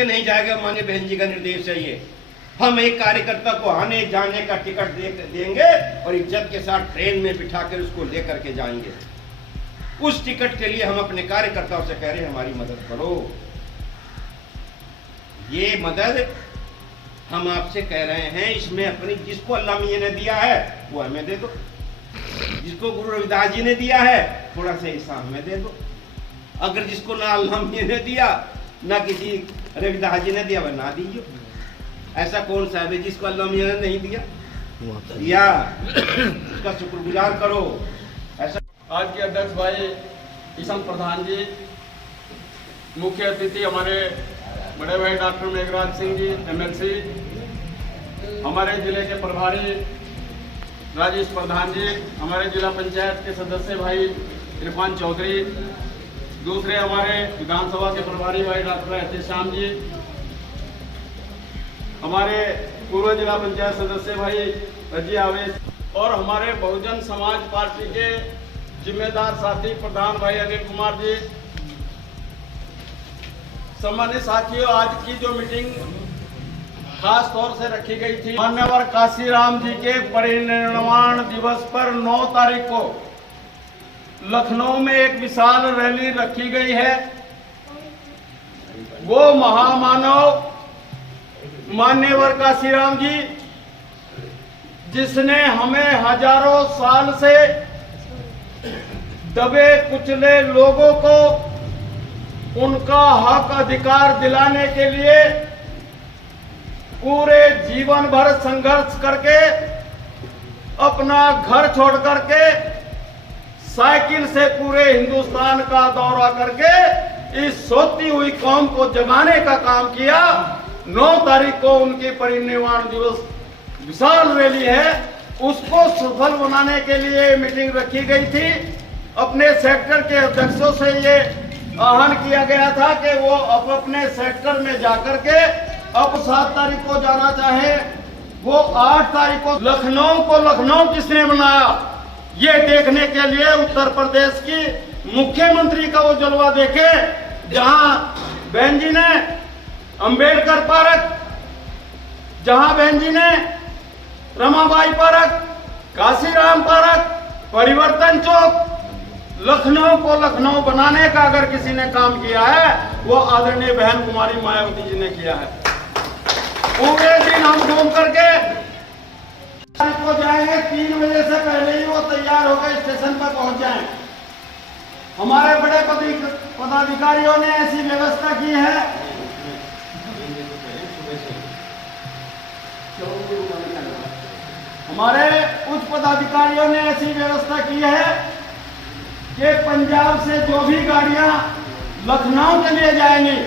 के नहीं जाएगा, माननीय बहन जी का निर्देश है ये। हम एक कार्यकर्ता को आने जाने का टिकट देंगे और इज्जत के साथ ट्रेन में बिठा कर उसको लेकर के जाएंगे। उस टिकट के लिए हम अपने कार्यकर्ताओं से कह रहे हैं हमारी मदद करो। ये मदद हम आपसे कह रहे हैं, इसमें अपनी जिसको अल्लाह मियां ने दिया है वो हमें दे दो, जिसको गुरु रविदास जी ने दिया है थोड़ा सा हिस्सा हमें दे दो। अगर जिसको ना अल्लाह मियां ने दिया ना किसी रविदास जी ने दिया वह ना दीजिए। ऐसा कौन सा है जिसको अल्लाह मियां ने नहीं दिया? या उसका शुक्रगुजार करो। ऐसा आज के अध्यक्ष भाई ईशम प्रधान जी, मुख्य अतिथि हमारे बड़े भाई डॉक्टर मेघराज सिंह जी MLC, हमारे जिले के प्रभारी राजेश प्रधान जी, हमारे जिला पंचायत के सदस्य भाई इरफान चौधरी, दूसरे हमारे विधानसभा के प्रभारी भाई डॉक्टर एहतेशाम जी, हमारे पूर्व जिला पंचायत सदस्य भाई रजी आवेश और हमारे बहुजन समाज पार्टी के जिम्मेदार साथी प्रधान भाई अनिल कुमार जी। सम्मानित साथियों, आज की जो मीटिंग खास तौर से रखी गई थी, मान्यवर काशीराम जी के परिनिर्वाण दिवस पर 9 तारीख को लखनऊ में एक विशाल रैली रखी गई है। वो महामानव मान्यवर काशीराम जी, जिसने हमें हजारों साल से दबे कुचले लोगों को उनका हक अधिकार दिलाने के लिए पूरे जीवन भर संघर्ष करके, अपना घर छोड़ करके, साइकिल से पूरे हिंदुस्तान का दौरा करके इस सोती हुई कौम को जगाने का काम किया। 9 तारीख को उनकी परिनिर्वाण दिवस विशाल रैली है, उसको सफल बनाने के लिए मीटिंग रखी गई थी। अपने सेक्टर के अध्यक्षों से ये आह्वान किया गया था कि वो अब अपने सेक्टर में जाकर के अब 7 तारीख को जाना चाहे, वो 8 तारीख को लखनऊ किसने बनाया ये देखने के लिए उत्तर प्रदेश की मुख्यमंत्री का वो जलवा देखे, जहां बहन जी ने अंबेडकर पार्क, जहां बहन जी ने रमाबाई पार्क, काशीराम पार्क, परिवर्तन चौक, लखनऊ को लखनऊ बनाने का अगर किसी ने काम किया है वो आदरणीय बहन कुमारी मायावती जी ने किया है। पूरे दिन हम घूम करके को जाएंगे, 3 बजे से पहले ही वो तैयार होकर स्टेशन पर पहुंच जाएं। हमारे बड़े पदाधिकारियों ने ऐसी व्यवस्था की है, हमारे उच्च पदाधिकारियों ने ऐसी व्यवस्था की है कि पंजाब से जो भी गाड़ियां लखनऊ के लिए जाएंगी,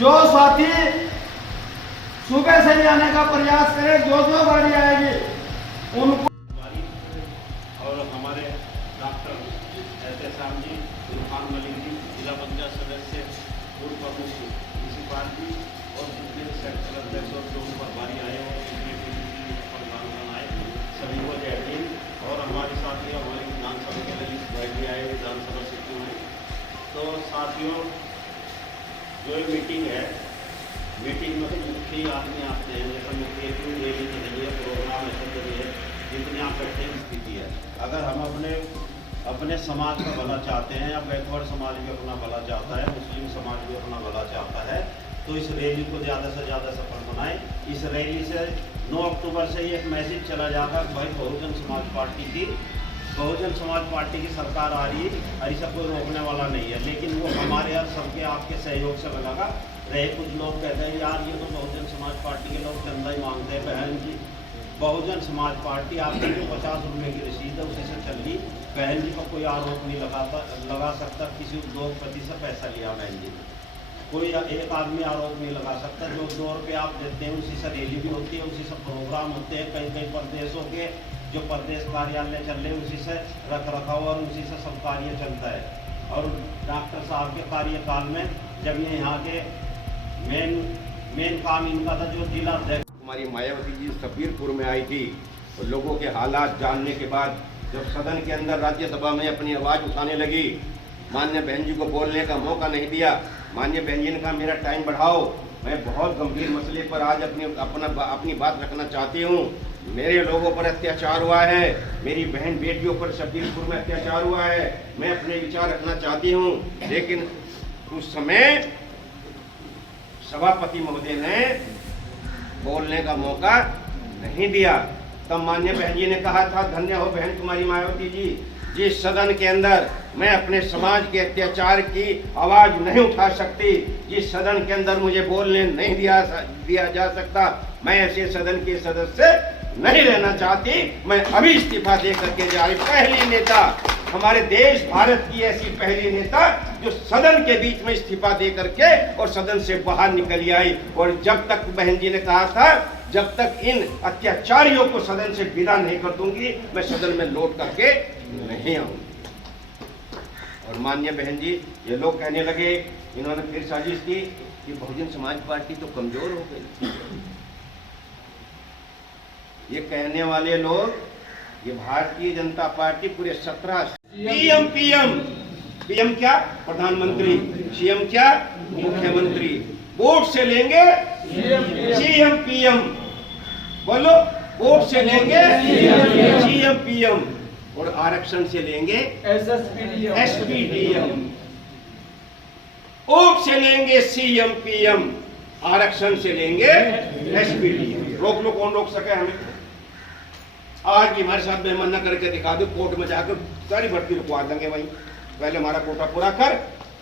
जो साथी सुबह से जाने का प्रयास करे, जो गाड़ी आएगी उनको। और हमारे डॉक्टर एहतेशाम जी, इरफान मलिक जी, जिला पंचायत सदस्य, पूर्व प्रमुख म्यूनसिपालिटी और जितने सेक्टर अध्यक्ष और जो प्रभारी आए और आए सभी को जय हिंद। और हमारे साथी हमारे विधानसभा के ललित भाई भी आए, विधानसभा सचिव हैं। तो साथियों, जो मीटिंग है, मीटिंग में मुख्य आदमी आते हैं, जैसे मुख्य रैली के लिए प्रोग्राम ऐसे के लिए जितने आप बैठे स्थिति है। अगर हम अपने समाज का भला चाहते हैं या बैकवर्ड समाज भी अपना भला चाहता है, मुस्लिम समाज भी अपना भला चाहता है, तो इस रैली को ज़्यादा से ज़्यादा सफल बनाएं। इस रैली से 9 अक्टूबर से ही एक मैसेज चला जाएगा कि भाई बहुजन समाज पार्टी की सरकार आ रही है, ऐसा कोई रोकने वाला नहीं है। लेकिन वो हमारे और सबके आपके सहयोग से लगागा रहे। कुछ लोग कहते हैं यार ये तो बहुजन समाज पार्टी के लोग चंदा ही मांगते हैं। बहन जी, बहुजन समाज पार्टी आपकी जो 50 रुपये की रसीद है उसी से चल रही। बहन जी पर कोई आरोप नहीं लगा सकता किसी उद्योगपति से पैसा लिया। बहन जी कोई एक आदमी आरोप नहीं लगा सकता। जो 2 रुपये आप देते हैं उसी से रैली भी होती है, उसी से प्रोग्राम होते हैं। कई प्रदेशों के जो प्रदेश कार्यालय चल रहे हैं उसी से रख रखाव और उसी से सब कार्य चलता है। और डॉक्टर साहब के कार्यकाल में जब ये यहाँ के मेन काम इनका था, जो जिला अध्यक्ष हमारी मायावती जी सफीरपुर में आई थी, तो लोगों के हालात जानने के बाद जब सदन के अंदर राज्यसभा में अपनी आवाज़ उठाने लगी माननीय बहन जी को बोलने का मौका नहीं दिया। माननीय बहन जी ने कहा मेरा टाइम बढ़ाओ, मैं बहुत गंभीर मसले पर आज अपनी बात रखना चाहती हूँ। मेरे लोगों पर अत्याचार हुआ है, मेरी बहन बेटियों पर शब्दीलपुर में अत्याचार हुआ है, मैं अपने विचार रखना चाहती हूँ। लेकिन उस समय सभापति महोदय ने बोलने का मौका नहीं दिया। तब माननीय बहन जी ने कहा था, धन्य हो बहन कुमारी मायावती जी, जिस सदन के अंदर मैं अपने समाज के अत्याचार की आवाज नहीं उठा सकती, जिस सदन के अंदर मुझे बोलने नहीं दिया जा सकता, मैं ऐसे सदन के सदस्य नहीं रहना चाहती, मैं अभी इस्तीफा दे करके जा रही। पहली नेता हमारे देश भारत की ऐसी पहली नेता जो सदन के बीच में इस्तीफा दे करके और सदन से बाहर निकल आई। और जब तक बहन जी ने कहा था, जब तक इन अत्याचारियों को सदन से विदा नहीं कर दूंगी, मैं सदन में लौट करके नहीं आऊंगी। और माननीय बहन जी, ये लोग कहने लगे, इन्होंने फिर साजिश की कि बहुजन समाज पार्टी तो कमजोर हो गई। ये कहने वाले लोग, ये भारतीय जनता पार्टी पूरे 17 पीएम क्या प्रधानमंत्री, सीएम क्या मुख्यमंत्री, वोट से लेंगे सीएम पीएम, बोलो वोट से लेंगे सीएम पीएम, और आरक्षण से लेंगे एसपीडीएम। वोट से लेंगे सीएम पीएम, आरक्षण से लेंगे एसपीडीएम। रोक लो, कौन रोक सके हमें? आज की हमारे साथ बेईमान न करके दिखा दो, कोर्ट में जाकर सारी भर्ती रुकवा देंगे। भाई पहले हमारा कोटा पूरा कर,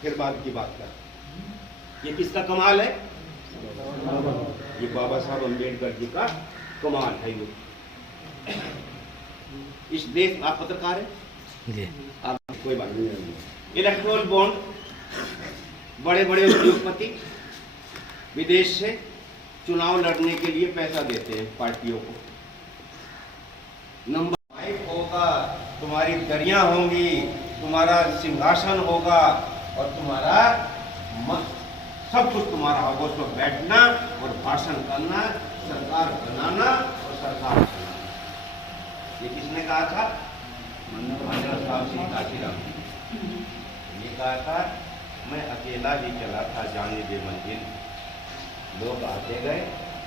फिर बाद की बात कर। ये किसका कमाल है? ये बाबा साहब अम्बेडकर जी का कमाल है। ये इस देश, आप पत्रकार हैं, आप कोई बात नहीं है। इलेक्ट्रोल बॉन्ड, बड़े बड़े उद्योगपति विदेश से चुनाव लड़ने के लिए पैसा देते हैं पार्टियों को। नंबर 5 होगा, तुम्हारी दरियां होंगी, तुम्हारा सिंहासन होगा और तुम्हारा सब कुछ तुम्हारा होगा। उस पर बैठना और भाषण करना, सरकार बनाना और सरकार बनाना। ये किसने कहा था? साहब श्री काशीराम। ये कहा था, मैं अकेला भी चला था जाने दे मंजिल, लोग आते गए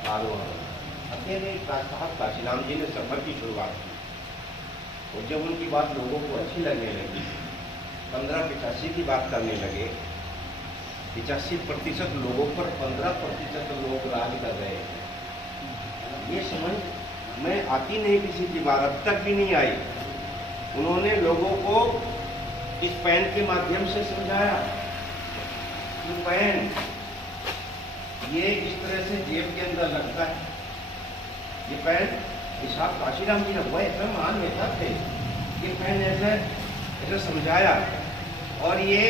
कारवां। अकेले साहब काशीराम जी ने सफर की शुरुआत की, और जब उनकी बात लोगों को अच्छी लगने लगी, 1585 की बात करने लगे, 85% लोगों पर 15% लोग राज कर रहे हैं। ये समझ में आती नहीं किसी की बात, अब तक भी नहीं आई। उन्होंने लोगों को इस पेन के माध्यम से समझाया कि पेन ये इस तरह से जेब के अंदर लगता है। ये पेन साहब काशीराम जी ने वो ऐसा महान नेता थे, ये पेन ऐसे समझाया। और ये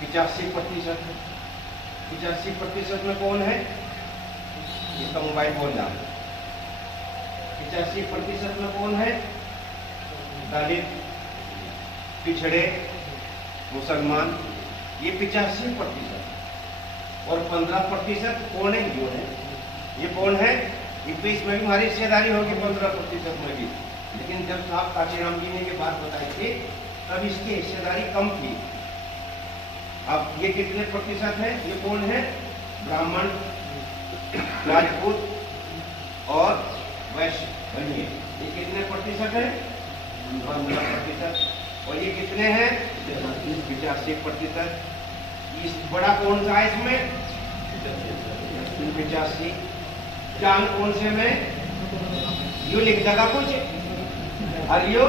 85% है। 85% में कौन है? इसका मोबाइल फोन डाल। 85% में कौन है? दलित, पिछड़े, मुसलमान, ये 85%। और 15% कौन है? जो है ये कौन है? इसमें भी हमारी हिस्सेदारी होगी 15% में भी। लेकिन जब साहब काशीराम जी ने ये बात बताई थी, तब इसकी हिस्सेदारी कम थी। अब ये कितने प्रतिशत है? ये कौन है? ब्राह्मण, राजपूत और वैश्य बनिए। ये कितने प्रतिशत है? 15%। और ये कितने हैं? 85%। इस बड़ा कौन सा है इसमें? 85। जान कौन से में? यू लिख देगा कुछ हरियो,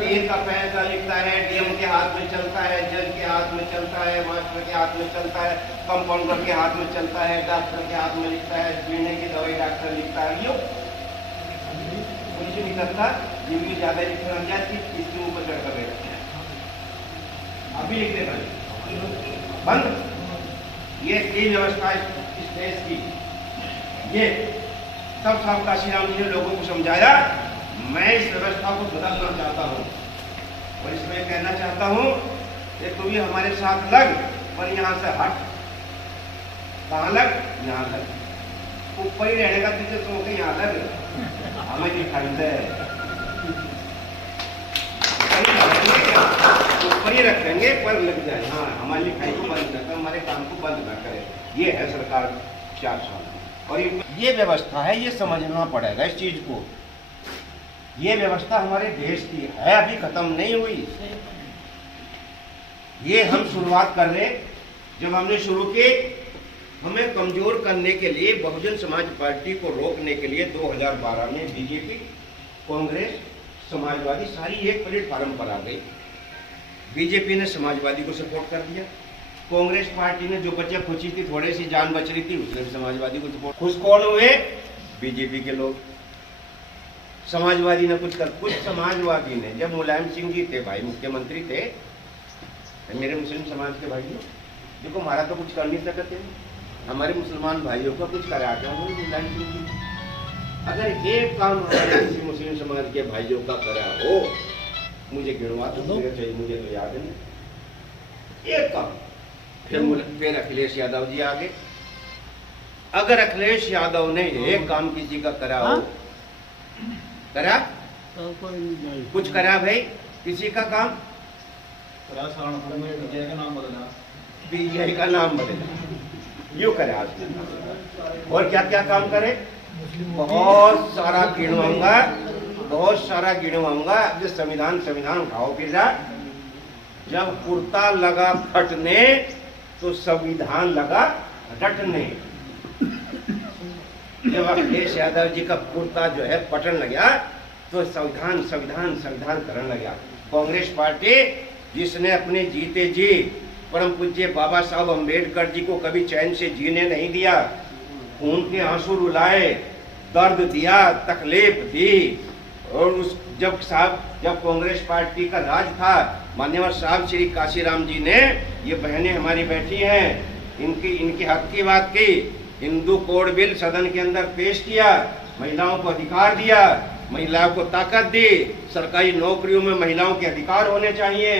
पीर का पैसा लिखता है, डीएम के हाथ में चलता है, जज के हाथ में चलता है, मास्टर के हाथ में चलता है, कंपाउंडर के हाथ में चलता है, डॉक्टर के हाथ में लिखता है, पीने की दवाई डॉक्टर लिखता है। यो कुछ नहीं करता, जिनकी ज्यादा लिखना लग जाती इसके ऊपर चढ़ कर बैठते हैं। अभी लिख देना बंद। ये थी व्यवस्था इस देश की। ये तब साहब काशीराम जी ने लोगों को समझाया, मैं इस व्यवस्था को बदलना चाहता हूँ और इसमें कहना चाहता हूँ कि तू भी हमारे साथ लग, पर यहाँ से हट। कहाँ लग? यहाँ लग। ऊपर ही रहने का तुझे सो के यहाँ लग, हमें की ठंड है। ऊपर फ्री रखेंगे पर लग जाए, हाँ हमारी लिखाई को बंद न करें, हमारे काम को बंद न करें। ये है सरकार 4 साल की। और ये व्यवस्था है, ये समझना पड़ेगा इस चीज को। ये व्यवस्था हमारे देश की है, अभी खत्म नहीं हुई। ये हम शुरुआत कर रहे, जब हमने शुरू की, हमें कमजोर करने के लिए बहुजन समाज पार्टी को रोकने के लिए 2012 में बीजेपी, कांग्रेस, समाजवादी सारी एक प्लेटफार्म पर आ गई। बीजेपी ने समाजवादी को सपोर्ट कर दिया, कांग्रेस पार्टी ने जो बच्चे खुशी थी, थोड़ी सी जान बच रही थी, उसने समाजवादी को सपोर्ट। खुश कौन हुए? बीजेपी के लोग। समाजवादी ने कुछ समाजवादी ने, जब मुलायम सिंह जी थे भाई, मुख्यमंत्री थे, मेरे मुस्लिम समाज के भाइयों, देखो हमारा तो कुछ कर नहीं सकते, हमारे मुसलमान भाइयों का कुछ करा क्या मुलायम सिंह जी। अगर एक काम हमारे किसी मुस्लिम समाज के भाइयों का करा हो, मुझे गिनवा तो चाहिए, मुझे तो याद नहीं एक काम। फिर अखिलेश यादव जी आ गए। अगर अखिलेश यादव ने एक काम किसी का करा हो, करा कुछ करा भाई किसी का काम, बीजेपी का नाम बदला, यूं करे आज। और क्या क्या काम करे, बहुत सारा गिनवाऊंगा, बहुत सारा गिनवाऊंगा। जो संविधान उठाओ फिर जा। जब कुर्ता लगा फटने तो संविधान लगा रटने। जब अखिलेश यादव जी का कुर्ता जो है पटन लगा तो संविधान करने लगा। कांग्रेस पार्टी जिसने अपने जीते जी परम पूज्य बाबा साहब अम्बेडकर जी को कभी चैन से जीने नहीं दिया, खून के आंसू रुलाए, दर्द दिया, तकलीफ दी। और जब कांग्रेस पार्टी का राज था, मान्यवर साहब श्री काशीराम जी ने, ये बहनें हमारी बैठी हैं, इनकी हक की बात की, हिंदू कोड बिल सदन के अंदर पेश किया, महिलाओं को अधिकार दिया, महिलाओं को ताकत दी, सरकारी नौकरियों में महिलाओं के अधिकार होने चाहिए,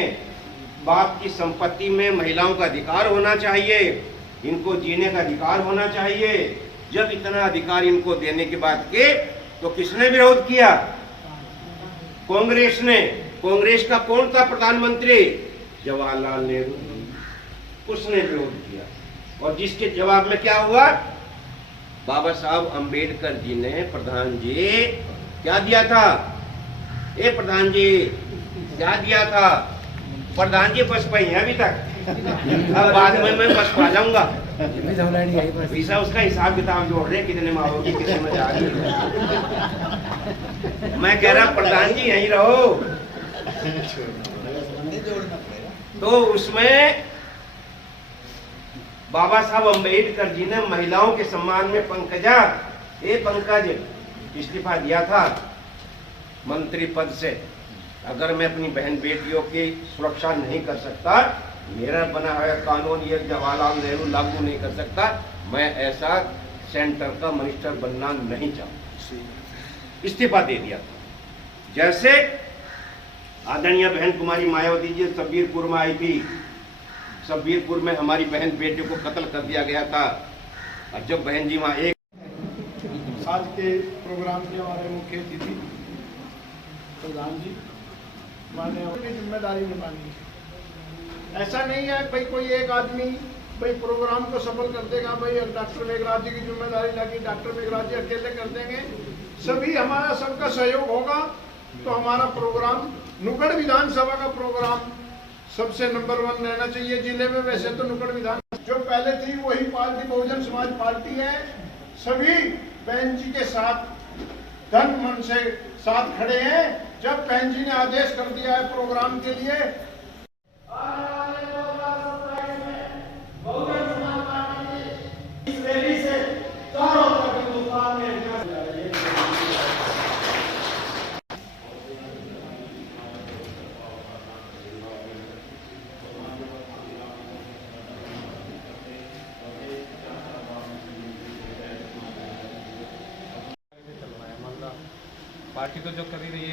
बाप की संपत्ति में महिलाओं का अधिकार होना चाहिए, इनको जीने का अधिकार होना चाहिए। जब इतना अधिकार इनको देने के बाद के तो किसने विरोध किया? कांग्रेस ने। कांग्रेस का कौन था प्रधानमंत्री? जवाहरलाल नेहरू, उसने विरोध किया। और जिसके जवाब में क्या हुआ? बाबा साहब अंबेडकर जी ने, प्रधान जी क्या दिया था? ए प्रधान जी क्या दिया था? प्रधान जी बस पाई है अभी तक, अब बाद में मैं बस पा जाऊंगा। वीसा उसका हिसाब किताब जोड़ रहे, कितने में आओगी, कितने में जा रही है। मैं कह रहा प्रधान जी यहीं रहो। तो उसमें बाबा साहब अम्बेडकर जी ने महिलाओं के सम्मान में पंकज इस्तीफा दिया था मंत्री पद से। अगर मैं अपनी बहन बेटियों की सुरक्षा नहीं कर सकता, मेरा बना हुआ कानून ये जवाहरलाल नेहरू लागू नहीं कर सकता, मैं ऐसा सेंटर का मिनिस्टर बनना नहीं चाहता। इस्तीफा दे दिया था। जैसे आदरणीय बहन कुमारी मायावती जी सब्बीरपुर में आई थी, सब्बीरपुर में हमारी बहन बेटियों को कत्ल कर दिया गया था। और जब बहन जी वहाँ एक आज के प्रोग्राम के हमारे मुख्य अतिथि प्रधान जी, माने अपनी जिम्मेदारी निभानी है। ऐसा नहीं है भाई कोई एक आदमी भाई प्रोग्राम को सफल कर देगा, भाई डॉक्टर मेघराज जी की जिम्मेदारी लगी, डॉक्टर मेघराज जी अकेले कर देंगे। सभी हमारा सबका सहयोग होगा तो हमारा प्रोग्राम, नुक्कड़ विधानसभा का प्रोग्राम सबसे नंबर 1 रहना चाहिए जिले में। वैसे तो नुक्कड़ विधान जो पहले थी वही पार्टी बहुजन समाज पार्टी है। सभी बहन जी के साथ धन मन से साथ खड़े हैं। जब बहन जी ने आदेश कर दिया है प्रोग्राम के लिए, इस रैली से चारों तरफ हिंदुस्तान में पार्टी तो जो कर रही है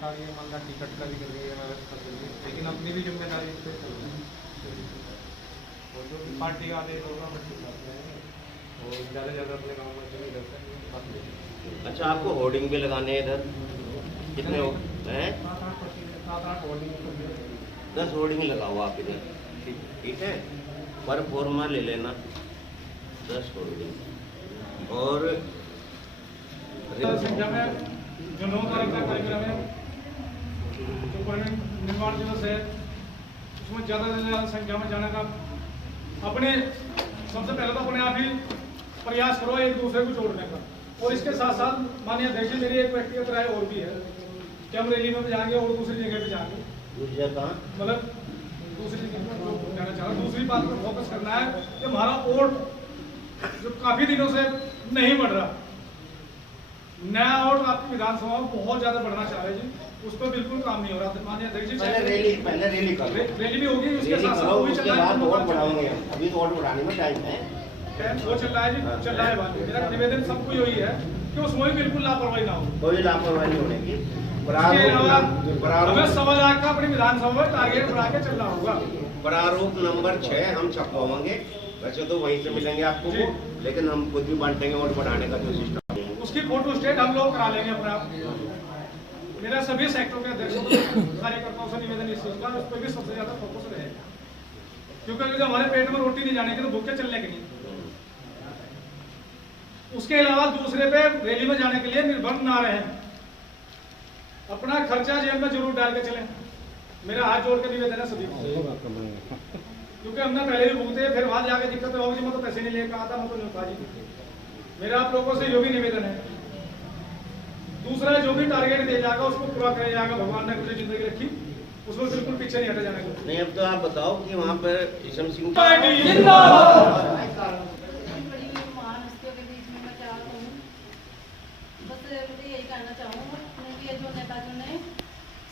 खाली मामला टिकट का भी कर रही है, व्यवस्था कर रही है, लेकिन अपनी भी जिम्मेदारी इस पर चल रही है। और जो पार्टी का आदेश होगा और ज़्यादा से ज़्यादा अपने गाँव में चले जाते हैं। अच्छा, आपको होर्डिंग भी लगाने हैं इधर, कितने हो हैं? 7-8 होर्डिंग 10 होर्डिंग लगाओ आप इधर, ठीक है, पर फॉर्मा ले लेना 10 होर्डिंग। और संख्या में जो 9 तारीख का कार्यक्रम है, जो निर्माण दिवस है, उसमें ज़्यादा से ज़्यादा संख्या में जाने का अपने सबसे पहले तो अपने आप ही प्रयास करो एक दूसरे को जोड़ने का। और इसके साथ साथ माननीय अध्यक्ष जी, मेरी एक व्यक्तिगत राय और भी है कि हम रैली में भी जाएंगे और दूसरी जगह पे जाएंगे, मतलब दूसरी जगह पर जो जाना चाह रहा हूं, दूसरी बात पर फोकस करना है कि हमारा वोट जो काफी दिनों से नहीं बढ़ रहा, नया वोट आपकी विधानसभा में बहुत ज्यादा बढ़ना चाह रहे जी, उस पर बिल्कुल काम नहीं हो रहा। माननीय अध्यक्ष जी, पहले रैली करो, रैली भी होगी, उसके साथ साथ उसके बाद वोट बढ़ाओगे। अभी तो वोट बढ़ाने में टाइम है, वो चल रहा है जी, चल रहा है बात। मेरा निवेदन सबको यही है कि उसमें भी बिल्कुल लापरवाही ना हो, कोई लापरवाही नहीं होने की। इसके अलावा हमें 1.25 लाख का अपनी विधानसभा में टारगेट बना के चलना होगा। प्रारूप नंबर 6 हम छपवाएंगे, वैसे तो वहीं से मिलेंगे आपको वो, लेकिन हम खुद भी बांटेंगे वोट बढ़ाने का जो सिस्टम है। उसकी फोटो स्टेट हम लोग करा लेंगे अपने आप। मेरा सभी सेक्टरों के अध्यक्षों कार्यकर्ताओं से निवेदन इस चीज का, उस पर भी सबसे ज्यादा फोकस रहेगा, क्योंकि अगर हमारे पेट में रोटी नहीं जाने की तो भूखे चलने की नहीं। उसके अलावा दूसरे पे रैली में जाने के लिए निर्भर ना रहे, अपना खर्चा जेब में जरूर डाल के चले। मेरा हाथ जोड़ के निवेदन है सभी को, क्योंकि हमने पहले भी भूखते, फिर वहां जाके दिक्कत होगी, मैं तो पैसे नहीं लेकर आता, मैं तो नहीं था जी। मेरा आप लोगों से जो भी निवेदन है, दूसरा जो भी टारगेट दिया जाएगा उसको पूरा किया जाएगा। भगवान ने मुझे जिंदगी रखी, उसमें बिल्कुल पीछे नहीं हटे जाने को। नहीं, अब तो आप बताओ कि वहाँ पर ईशम सिंह कहना चाहूँ ये जो नेताजी ने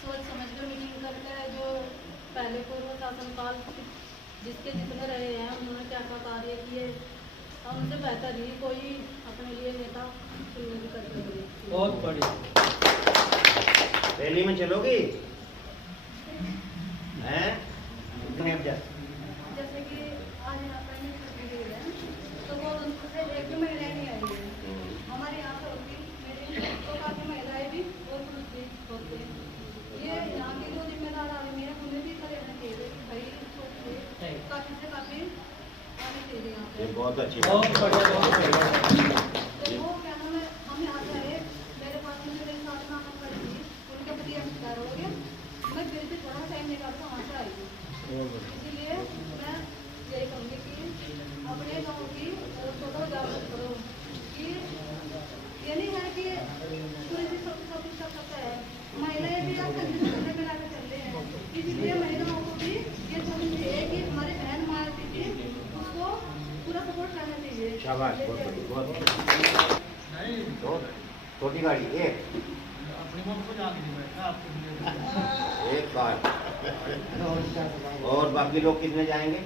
सोच समझ कर मीटिंग करके, जो पहले पूर्व शासनकाल जिसके जितने रहे हैं उन्होंने क्या क्या कार्य किए, और उनसे बेहतर ही कोई अपने लिए नेता चुनने की करते। बहुत बढ़िया। रैली में चलोगी हैं? जैसे कि आज यहाँ पर तो वो उनसे 1-2 महिलाएं नहीं आई है, हमारे यहाँ पर होती मेरे तो काफ़ी महिलाएं भी और पुरुष भी होते हैं। ये यहाँ की जो जिम्मेदार आदमी है उन्हें भी खड़े रहना चाहिए कि भाई काफ़ी से काफ़ी आनी चाहिए यहाँ पे। बहुत अच्छी तो वो क्या नाम है, हम यहाँ से आए, मेरे पास में मेरे साथ में आना पड़ी थी, उनके प्रति हम तैयार हो गए, मैं फिर भी थोड़ा टाइम निकाल कर वहाँ से आई हूँ। इसीलिए मैं यही कहूँगी कि अपने गाँव की औरतों को जागरूक करो कि ये नहीं है कि पूरी चीज सब कर सकता है, महिलाएं भी आप संगठन में लाकर चल रहे हैं, इसलिए महिलाओं को भी ये समझना चाहिए कि हमारी बहन मारती थी, उसको पूरा सपोर्ट करना चाहिए। शाबाश, बहुत बढ़िया, बहुत बढ़िया। छोटी गाड़ी एक कार, और बाकी लोग कितने जाएंगे?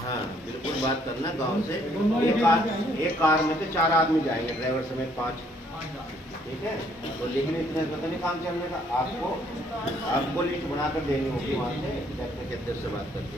हाँ बिल्कुल, बात करना गांव से। एक कार में से 4 आदमी जाएंगे, ड्राइवर समेत 5, ठीक है। तो लेकिन इतने पता नहीं काम चलने का, आपको लिस्ट बनाकर देनी होगी वहाँ से, सेक्टर के अध्यक्ष से बात करके।